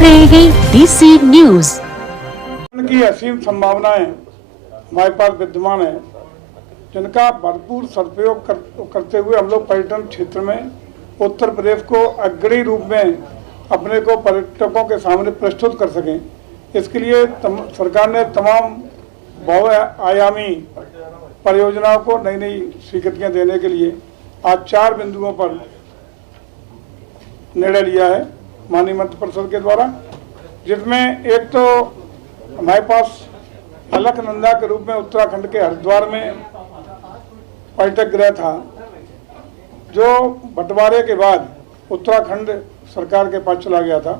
रहे हैं DC news. की असीम संभावनाएं हमारे पास विद्यमान है, जिनका भरपूर सदुपयोग करते हुए हम लोग पर्यटन क्षेत्र में उत्तर प्रदेश को अग्रणी रूप में अपने को पर्यटकों के सामने प्रस्तुत कर सकें। इसके लिए सरकार ने तमाम बहुआयामी परियोजनाओं को नई नई स्वीकृतियां देने के लिए आज 4 बिंदुओं पर निर्णय लिया है माननीय मंत्रिपरिषद के द्वारा, जिसमें एक तो हमारे पास अलकनंदा के रूप में उत्तराखंड के हरिद्वार में पर्यटक गृह था, जो बंटवारे के बाद उत्तराखंड सरकार के पास चला गया था।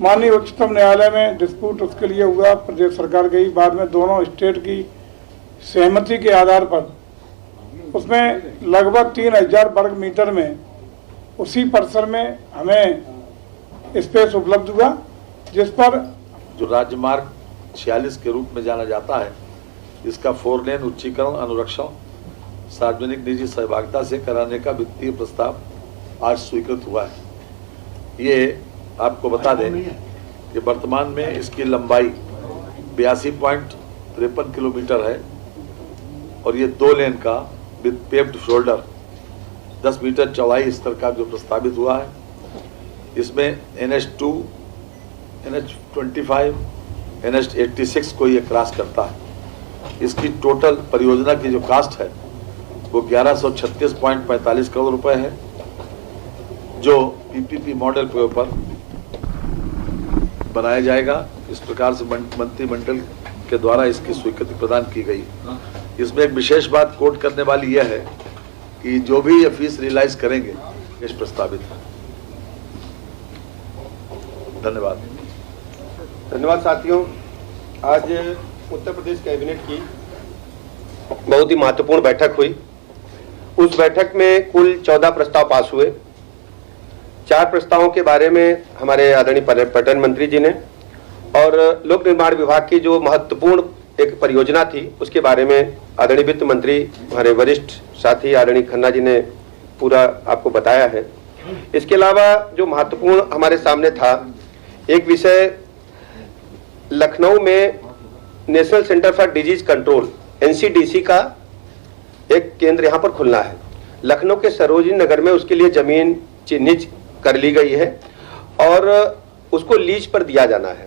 माननीय उच्चतम न्यायालय में डिस्प्यूट उसके लिए हुआ, प्रदेश सरकार गई, बाद में दोनों स्टेट की सहमति के आधार पर उसमें लगभग 3000 वर्ग मीटर में उसी परिसर में हमें स्पेस उपलब्ध हुआ, जिस पर जो राजमार्ग 46 के रूप में जाना जाता है, इसका 4 लेन उच्चीकरण, अनुरक्षण, सार्वजनिक निजी सहभागिता से कराने का वित्तीय प्रस्ताव आज स्वीकृत हुआ है। ये आपको बता दें कि वर्तमान में इसकी लंबाई 82.53 किलोमीटर है और ये 2 लेन का विद पेव्ड शोल्डर 10 मीटर चौड़ाई स्तर का जो प्रस्तावित हुआ है। इसमें NH2, NH25, NH86 को ये क्रॉस करता है। इसकी टोटल परियोजना की जो कास्ट है वो 1136.45 करोड़ रुपए है, जो PPP मॉडल के ऊपर बनाया जाएगा। इस प्रकार से मंत्रिमंडल के द्वारा इसकी स्वीकृति प्रदान की गई। इसमें एक विशेष बात कोट करने वाली यह है कि जो भी ये फीस रियलाइज करेंगे इस प्रस्तावित है। धन्यवाद। धन्यवाद साथियों। आज उत्तर प्रदेश कैबिनेट की बहुत ही महत्वपूर्ण बैठक हुई। उस बैठक में कुल 14 प्रस्ताव पास हुए। 4 प्रस्तावों के बारे में हमारे आदरणीय पर्यटन मंत्री जी ने और लोक निर्माण विभाग की जो महत्वपूर्ण एक परियोजना थी उसके बारे में आदरणीय वित्त मंत्री हमारे वरिष्ठ साथी आदरणीय खन्ना जी ने पूरा आपको बताया है। इसके अलावा जो महत्वपूर्ण हमारे सामने था, एक विषय लखनऊ में national centre for disease control NCDC का एक केंद्र यहाँ पर खुलना है। लखनऊ के सरोजिनी नगर में उसके लिए जमीन चिन्हित कर ली गई है और उसको लीज पर दिया जाना है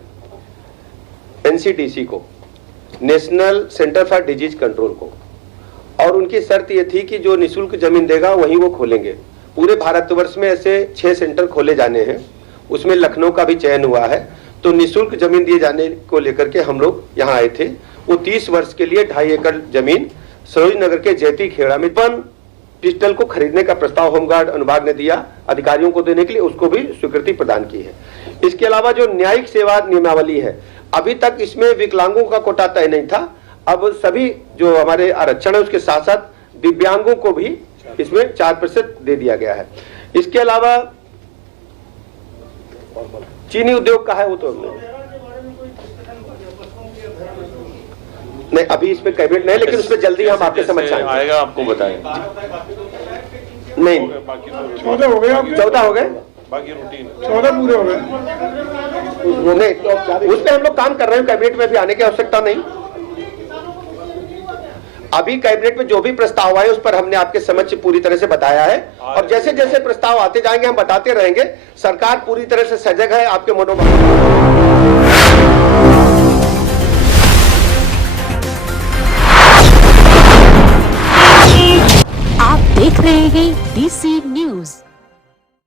NCDC को, national centre for disease control को। और उनकी शर्त ये थी कि जो निःशुल्क जमीन देगा वहीं वो खोलेंगे। पूरे भारतवर्ष में ऐसे 6 सेंटर खोले जाने हैं, उसमें लखनऊ का भी चयन हुआ है। तो निःशुल्क जमीन दिए जाने को लेकर के हम लोग यहाँ आए थे। वो 30 वर्ष के लिए 2.5 एकड़ जमीन सरोजिनी नगर के जैती खेड़ा में पिस्टल को खरीदने का प्रस्ताव होमगार्ड अनुभाग ने दिया अधिकारियों को देने के लिए, उसको भी स्वीकृति प्रदान की है। इसके अलावा जो न्यायिक सेवा नियमावली है, अभी तक इसमें विकलांगों का कोटा तय नहीं था। अब सभी जो हमारे आरक्षण है उसके साथ साथ दिव्यांगों को भी इसमें 4% दे दिया गया है। इसके अलावा चीनी उद्योग का है, वो तो नहीं, अभी इसमें कैबिनेट नहीं, लेकिन उसमें जल्दी हम आपके समझ आएगा, आपको बताएंगे। नहीं 14 हो गए, 14 हो गए, बाकी रूटीन 14 पूरे हो गए। नहीं तो उस पर हम लोग काम कर रहे हैं। कैबिनेट में भी आने की आवश्यकता नहीं। अभी कैबिनेट में जो भी प्रस्ताव आए उस पर हमने आपके समक्ष पूरी तरह से बताया है और जैसे जैसे प्रस्ताव आते जाएंगे हम बताते रहेंगे। सरकार पूरी तरह से सजग है आपके मनोबल। आप देख रहे हैं डीसी न्यूज।